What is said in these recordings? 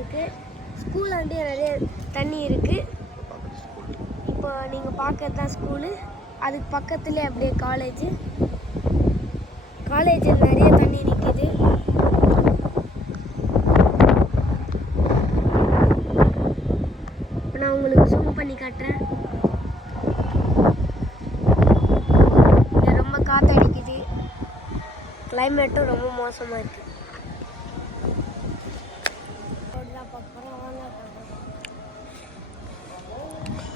இருக்குது. ஸ்கூல் வந்து நிறைய தண்ணி இருக்குது. இப்போ நீங்கள் பார்க்கறது தான் ஸ்கூலு. அதுக்கு பக்கத்துலேயே அப்படியே காலேஜில் நிறைய தண்ணி நிற்கிது. இப்போ நான் உங்களுக்கு ஜூம் பண்ணி காட்டுறேன். ரொம்ப காற்றடிக்குது. கிளைமேட்டும் ரொம்ப மோசமாக இருக்குது.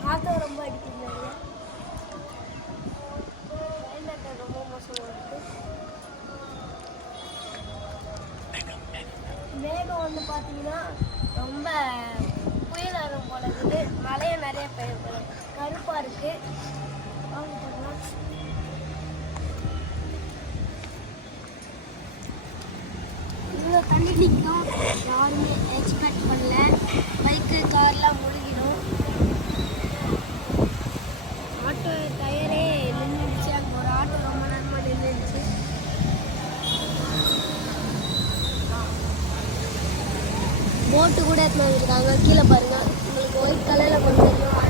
காற்று ரொம்ப அடிக்குது. கிளைமேட் ரொம்ப மோசமாக இருக்குது. மேகம் வந்து பார்த்தீங்கன்னா ரொம்ப புயல் வரும் போல இருக்குது. மழையும் நிறைய பெய்யும் போல கருப்பாக இருக்குது. வாங்க பார்க்கலாம். இவ்வளோ தண்ணி நிற்கும் யாருமே எக்ஸ்பெக்ட் பண்ணல. பைக்கு கார்லாம் முழுகிடும். ஆட்டோ டயரே நின்றுடுச்சு. அங்கே ஒரு ஆட்டோ ரொம்ப நேரமாக நின்றுடுச்சு. போட்டு கூட எடுத்துன்னு வந்துருக்காங்க. கீழே பாருங்கள், உங்களுக்கு ஒயிட் கலரில் கொஞ்சம் தெரியும்.